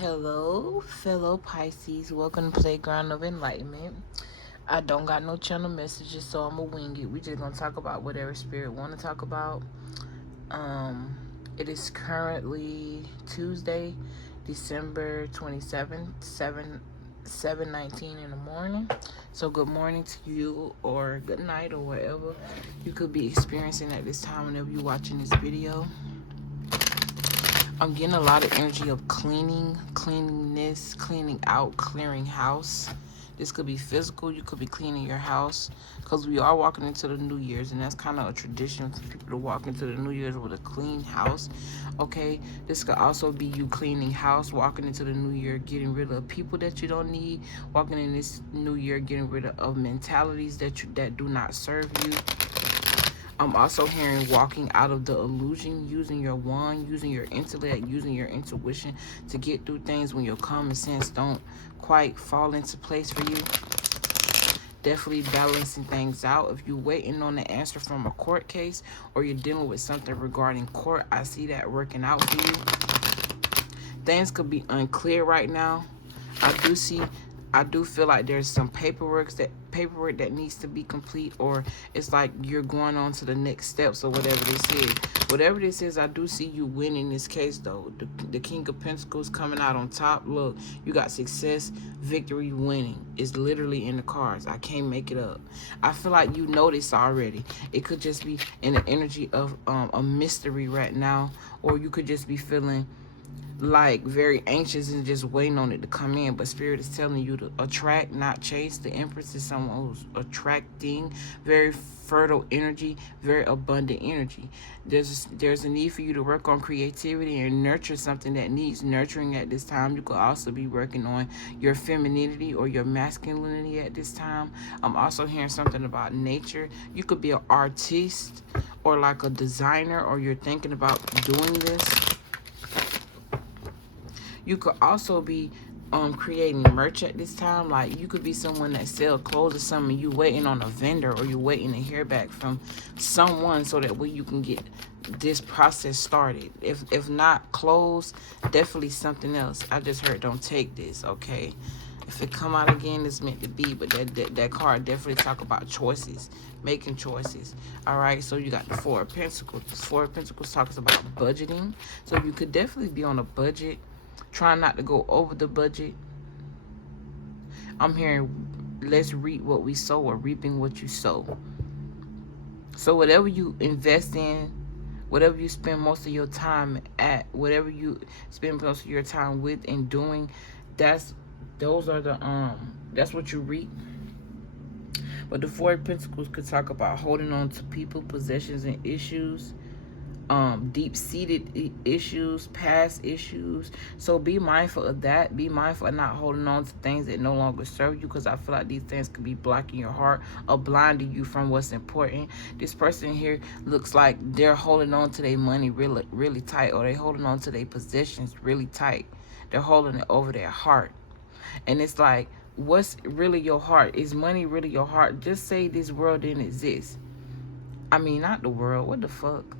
Hello, fellow Pisces. Welcome to Playground of Enlightenment. I don't got no channel messages, so I'm gonna wing it. We just gonna talk about whatever spirit want to talk about. It is currently Tuesday, December 27th, 7:19 in the morning. So good morning to you, or good night, or whatever you could be experiencing at this time whenever you're watching this video. I'm getting a lot of energy of cleanliness, cleaning out, clearing house. This could be physical. You could be cleaning your house because we are walking into the New Year's, and that's kind of a tradition for people to walk into the New Year's with a clean house. Okay, this could also be you cleaning house, walking into the New Year, getting rid of people that you don't need, walking in this New Year, getting rid of mentalities that do not serve you. I'm also hearing walking out of the illusion, using your wand, using your intellect, using your intuition to get through things when your common sense don't quite fall into place for you. Definitely balancing things out. If you're waiting on the answer from a court case or you're dealing with something regarding court, I see that working out for you. Things could be unclear right now. I do feel like there's some paperwork that needs to be complete, or it's like you're going on to the next steps or whatever this is. Whatever this is, I do see you winning this case though. The King of Pentacles coming out on top. Look, you got success, victory, winning. It's literally in the cards. I can't make it up. I feel like you know this already. It could just be in the energy of a mystery right now, or you could just be feeling like very anxious and just waiting on it to come in, but spirit is telling you to attract, not chase. The Empress is someone who's attracting, very fertile energy, very abundant energy. There's a need for you to work on creativity and nurture something that needs nurturing at this time. You could also be working on your femininity or your masculinity at this time. I'm also hearing something about nature. You could be an artist or like a designer, or you're thinking about doing this. You could also be creating merch at this time. Like you could be someone that sells clothes or something. You waiting on a vendor, or you're waiting to hear back from someone so that way you can get this process started. If not clothes, definitely something else. I just heard don't take this, okay? If it come out again, it's meant to be. But that card definitely talk about choices, making choices. All right, so you got the Four of Pentacles. The Four of Pentacles talks about budgeting. So you could definitely be on a budget, trying not to go over the budget. I'm hearing let's reap what we sow, or reaping what you sow. So whatever you invest in, whatever you spend most of your time at, whatever you spend most of your time with and doing, that's what you reap. But the Four of Pentacles could talk about holding on to people, possessions, and issues. Deep-seated issues, past issues. So be mindful of that. Be mindful of not holding on to things that no longer serve you, because I feel like these things could be blocking your heart or blinding you from what's important. This person here looks like they're holding on to their money really, really tight, or they're holding on to their possessions really tight. They're holding it over their heart. And it's like, what's really your heart? Is money really your heart? Just say this world didn't exist. I mean, not the world. What the fuck?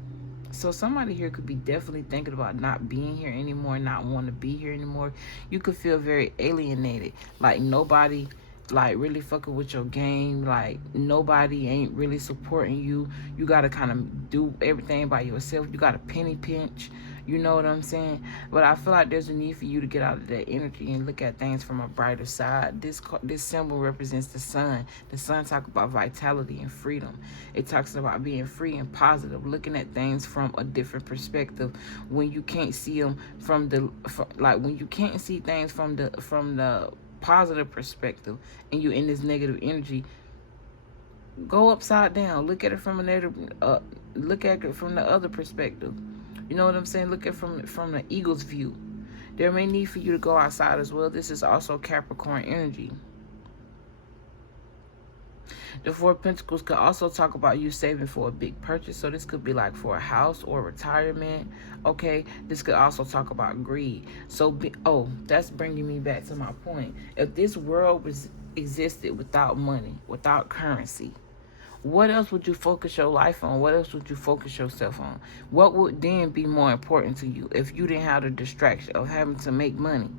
So somebody here could be definitely thinking about not being here anymore, not wanting to be here anymore. You could feel very alienated, like nobody like really fucking with your game, like nobody ain't really supporting you. You got to kind of do everything by yourself. You got to penny pinch. You know what I'm saying? But I feel like there's a need for you to get out of that energy and look at things from a brighter side. This symbol represents the sun. The sun talks about vitality and freedom. It talks about being free and positive, looking at things from a different perspective. When you can't see them when you can't see things from the positive perspective, and you're in this negative energy, go upside down. Look at it from a negative. Look at it from the other perspective. You know what I'm saying? Look at it from the eagle's view. There may need for you to go outside as well. This is also Capricorn energy. The Four of Pentacles could also talk about you saving for a big purchase. So this could be like for a house or retirement. Okay, this could also talk about greed. So that's bringing me back to my point. If this world existed without money, without currency, what else would you focus your life on? What else would you focus yourself on? What would then be more important to you if you didn't have the distraction of having to make money?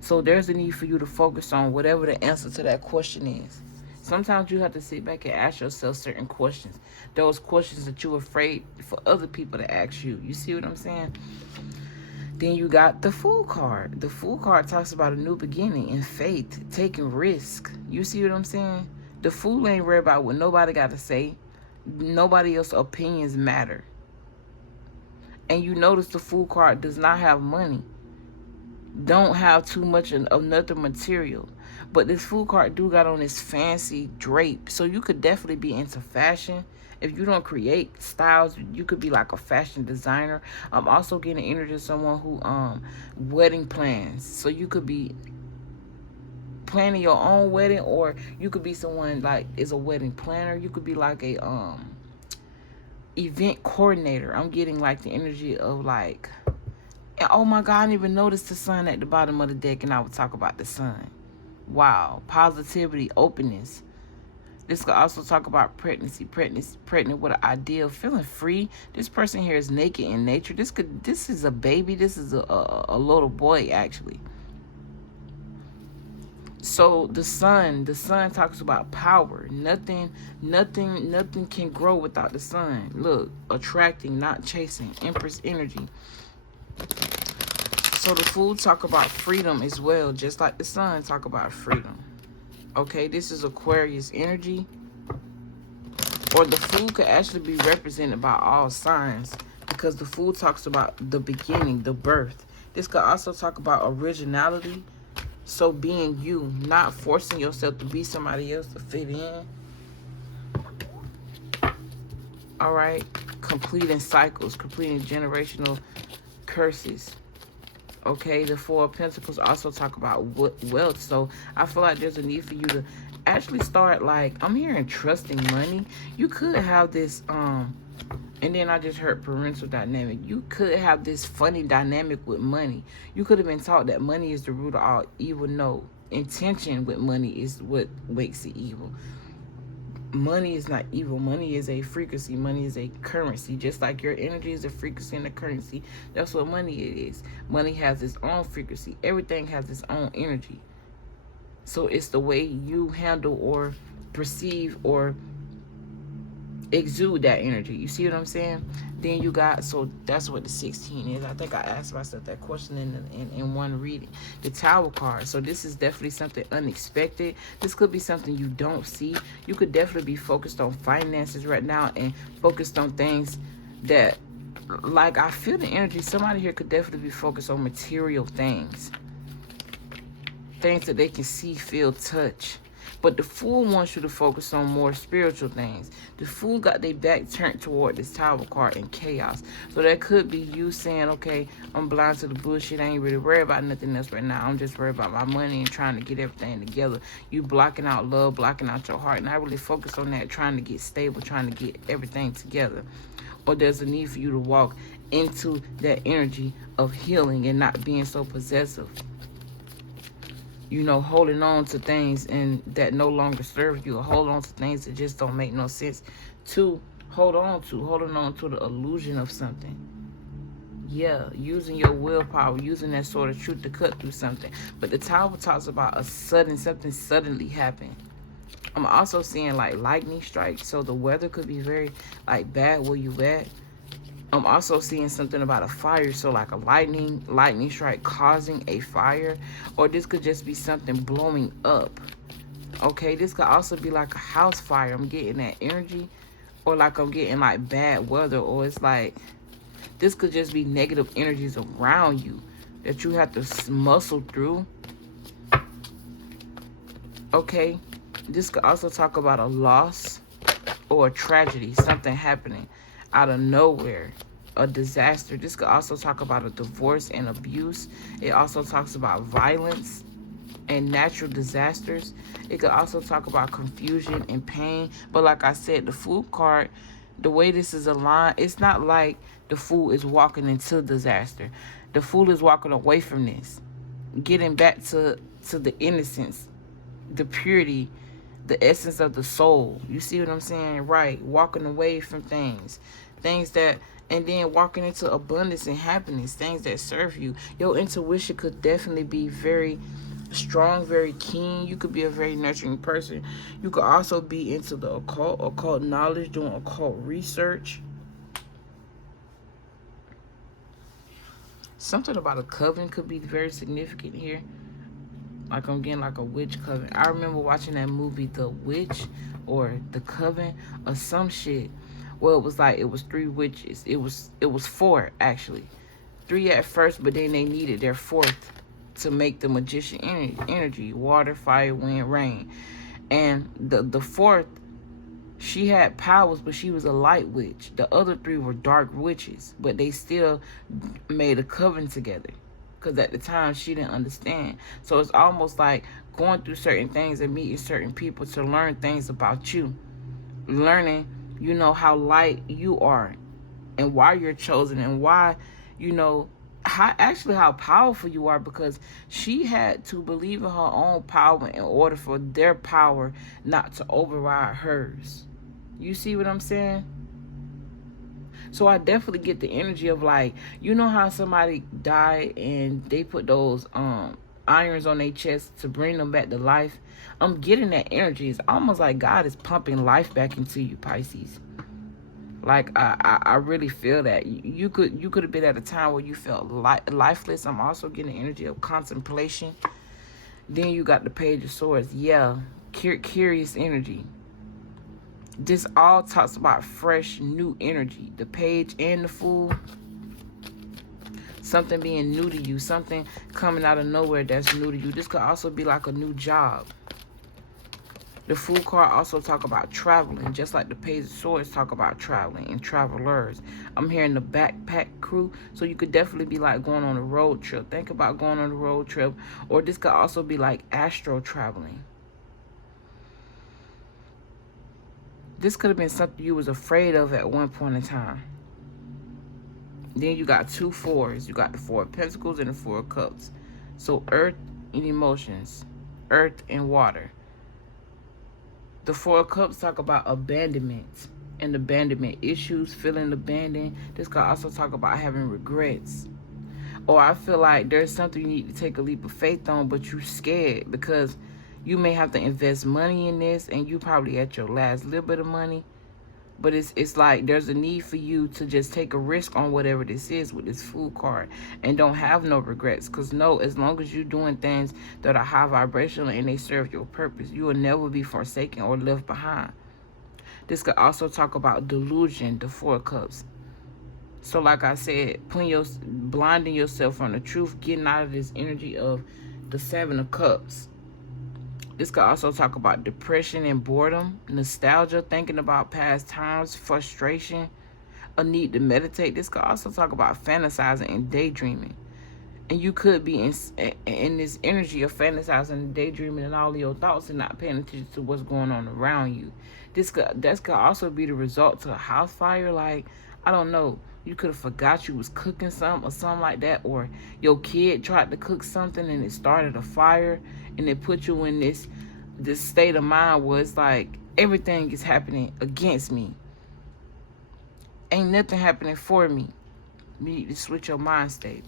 So there's a need for you to focus on whatever the answer to that question is. Sometimes you have to sit back and ask yourself certain questions. Those questions that you're afraid for other people to ask you. You see what I'm saying? Then you got the Fool card. The Fool card talks about a new beginning and faith, taking risk. You see what I'm saying? The Fool ain't worried about what nobody got to say. Nobody else's opinions matter. And you notice the Fool card does not have money. Don't have too much of nothing material. But this Fool card do got on this fancy drape. So you could definitely be into fashion. If you don't create styles, you could be like a fashion designer. I'm also getting energy of someone who wedding plans. So you could be planning your own wedding, or you could be someone like is a wedding planner. You could be like a event coordinator. I'm getting like the energy of like, oh my God, I didn't even notice the sun at the bottom of the deck, and I would talk about the sun. Wow, positivity, openness. This could also talk about pregnancy, pregnant with an idea of feeling free. This person here is naked in nature. This is a baby. This is a little boy, actually. So the sun talks about power. Nothing can grow without the sun. Look, attracting, not chasing. Empress energy. So the Fool talk about freedom as well, just like the sun talk about freedom. Okay, this is Aquarius energy. Or the Fool could actually be represented by all signs, because the Fool talks about the beginning, the birth. This could also talk about originality. So being you, not forcing yourself to be somebody else to fit in. All right, completing cycles, completing generational curses. Okay, the Four of Pentacles also talk about wealth. So I feel like there's a need for you to actually start, like, I'm hearing trusting money. You could have this, and then I just heard parental dynamic. You could have this funny dynamic with money. You could have been taught that money is the root of all evil. No, intention with money is what makes it evil. Money is not evil. Money is a frequency. Money is a currency. Just like your energy is a frequency and a currency, that's what money is. Money has its own frequency. Everything has its own energy. So it's the way you handle or perceive or exude that energy. You see what I'm saying? Then you got, so that's what the 16 is. I think I asked myself that question in one reading. The Tower card. So this is definitely something unexpected. This could be something you don't see. You could definitely be focused on finances right now and focused on things that, like, I feel the energy. Somebody here could definitely be focused on material things. Things that they can see, feel, touch. But the Fool wants you to focus on more spiritual things. The Fool got their back turned toward this Tower card in chaos. So that could be you saying, okay, I'm blind to the bullshit. I ain't really worried about nothing else right now. I'm just worried about my money and trying to get everything together. You blocking out love, blocking out your heart. And I really focus on that, trying to get stable, trying to get everything together. Or there's a need for you to walk into that energy of healing and not being so possessive. You know, holding on to things and that no longer serve you, or hold on to things that just don't make no sense to hold on to. Holding on to the illusion of something. Yeah, using your willpower, using that sort of truth to cut through something. But the Tower talks about something suddenly happened. I'm also seeing like lightning strikes, so the weather could be very like bad where you at. I'm also seeing something about a fire, so like a lightning strike causing a fire, or this could just be something blowing up. Okay, this could also be like a house fire. I'm getting that energy, or like I'm getting like bad weather, or it's like this could just be negative energies around you that you have to muscle through. Okay, this could also talk about a loss or a tragedy, something happening out of nowhere, a disaster. This could also talk about a divorce and abuse. It also talks about violence and natural disasters. It could also talk about confusion and pain. But like I said, the Fool card, the way this is aligned, it's not like the Fool is walking into disaster. The Fool is walking away from this, getting back to the innocence, the purity, the essence of the soul. You see what I'm saying? Right. Walking away from things that And then walking into abundance and happiness, things that serve you. Your intuition could definitely be very strong, very keen. You could be a very nurturing person. You could also be into the occult knowledge, doing occult research. Something about a coven could be very significant here. Like I'm getting like a witch coven. I remember watching that movie, The Witch or The Coven or some shit. Well, it was like, it was 3 witches. It was 4 actually. 3 at first, but then they needed their 4th to make the magician energy, water, fire, wind, rain. And the 4th, she had powers, but she was a light witch. The other 3 were dark witches, but they still made a coven together. Because at the time, she didn't understand. So it's almost like going through certain things and meeting certain people to learn things about you. Learning, you know, how light you are and why you're chosen and why, you know, how powerful you are, because she had to believe in her own power in order for their power not to override hers. You see what I'm saying? So I definitely get the energy of, like, you know how somebody died and they put those irons on their chest to bring them back to life? I'm getting that energy. It's almost like God is pumping life back into you, Pisces. Like, I really feel that. You could have been at a time where you felt lifeless. I'm also getting the energy of contemplation. Then you got the Page of Swords. Yeah, curious energy. This all talks about fresh, new energy. The Page and the Fool. Something being new to you. Something coming out of nowhere that's new to you. This could also be like a new job. The Fool card also talk about traveling, just like the Page of Swords talk about traveling and travelers. I'm hearing the backpack crew, so you could definitely be like going on a road trip. Think about going on a road trip, or this could also be like astral traveling. This could have been something you was afraid of at one point in time. Then you got 2 4s. You got the 4 of Pentacles and the 4 of Cups. So earth and emotions, earth and water. The 4 of Cups talk about abandonment and abandonment issues, feeling abandoned. This could also talk about having regrets. Or I feel like there's something you need to take a leap of faith on, but you're scared because you may have to invest money in this and you probably at your last little bit of money. But it's like there's a need for you to just take a risk on whatever this is with this Fool card and don't have no regrets. Because no, as long as you're doing things that are high vibrational and they serve your purpose, you will never be forsaken or left behind. This could also talk about delusion, the 4 of Cups. So like I said, blinding yourself from the truth, getting out of this energy of the 7 of Cups. This could also talk about depression and boredom, nostalgia, thinking about past times, frustration, a need to meditate. This could also talk about fantasizing and daydreaming. And you could be in this energy of fantasizing and daydreaming and all of your thoughts and not paying attention to what's going on around you. This could also be the result to a house fire. Like, I don't know, you could have forgot you was cooking something or something like that, or your kid tried to cook something and it started a fire and it put you in this state of mind where it's like everything is happening against me. Ain't nothing happening for me. You need to switch your mind state.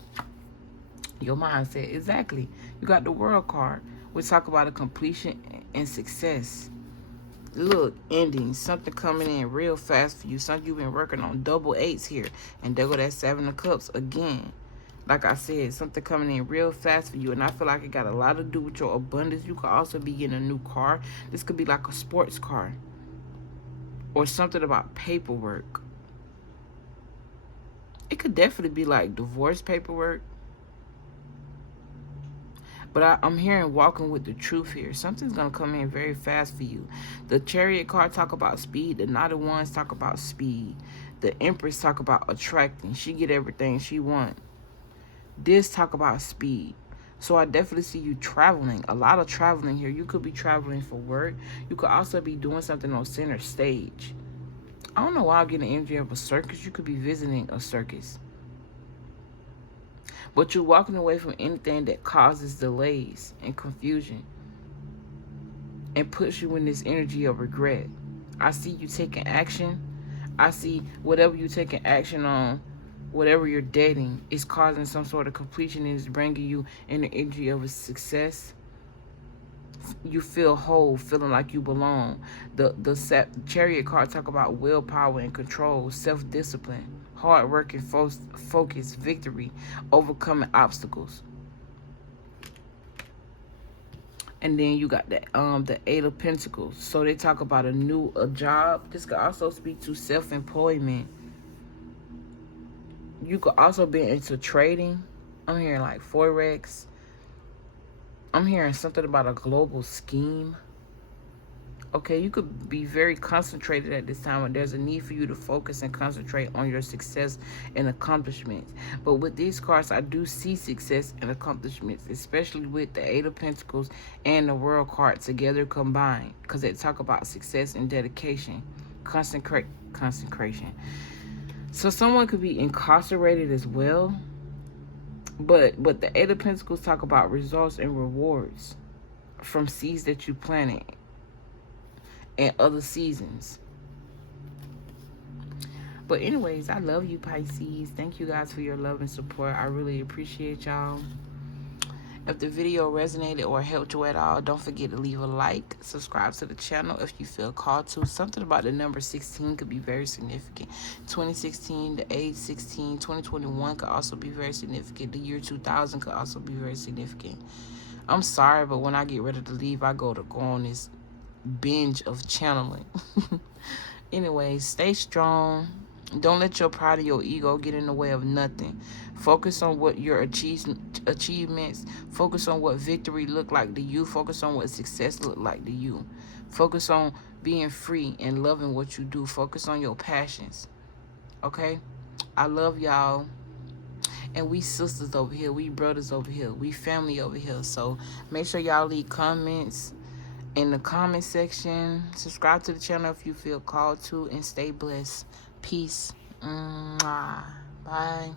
Your mindset, exactly. You got the World card, which talk about a completion and success. Look, ending, something coming in real fast for you. Something you've been working on. Double 8s here. And there go that 7 of Cups again. Like I said, something coming in real fast for you. And I feel like it got a lot to do with your abundance. You could also be getting a new car. This could be like a sports car. Or something about paperwork. It could definitely be like divorce paperwork. But I'm hearing walking with the truth here. Something's going to come in very fast for you. The Chariot card talk about speed. The Knight of Wands talk about speed. The Empress talk about attracting. She get everything she want. This talk about speed. So I definitely see you traveling. A lot of traveling here. You could be traveling for work. You could also be doing something on center stage. I don't know why I'm getting the energy of a circus. You could be visiting a circus. But you're walking away from anything that causes delays and confusion and puts you in this energy of regret. I see you taking action. I see whatever you're taking action on, whatever you're dating, is causing some sort of completion and is bringing you in the energy of a success. You feel whole, feeling like you belong. The Chariot card talk about willpower and control, self-discipline, hard work and focus, victory, overcoming obstacles. And then you got the Eight of Pentacles. So they talk about a job. This could also speak to self-employment. You could also be into trading. I'm hearing like Forex. I'm hearing something about a global scheme. Okay, you could be very concentrated at this time, and there's a need for you to focus and concentrate on your success and accomplishments. But with these cards, I do see success and accomplishments, especially with the Eight of Pentacles and the World card together combined, because they talk about success and dedication, consecration. So someone could be incarcerated as well, but the Eight of Pentacles talk about results and rewards from seeds that you planted and other seasons. But anyways, I love you, Pisces. Thank you guys for your love and support. I really appreciate y'all. If the video resonated or helped you at all, don't forget to leave a like, subscribe to the channel if you feel called to. Something about the number 16 could be very significant. 2016, the age 16, 2021 could also be very significant. The year 2000 could also be very significant. I'm sorry, but when I get ready to leave, I go on this binge of channeling. Anyway, stay strong. Don't let your pride or your ego get in the way of nothing. Focus on what your achievements. Focus on what victory look like to you. Focus on what success look like to you. Focus on being free and loving what you do. Focus on your passions. Okay? I love y'all. And we sisters over here. We brothers over here. We family over here. So make sure y'all leave comments in the comment section. Subscribe to the channel if you feel called to, and stay blessed. Peace. Bye.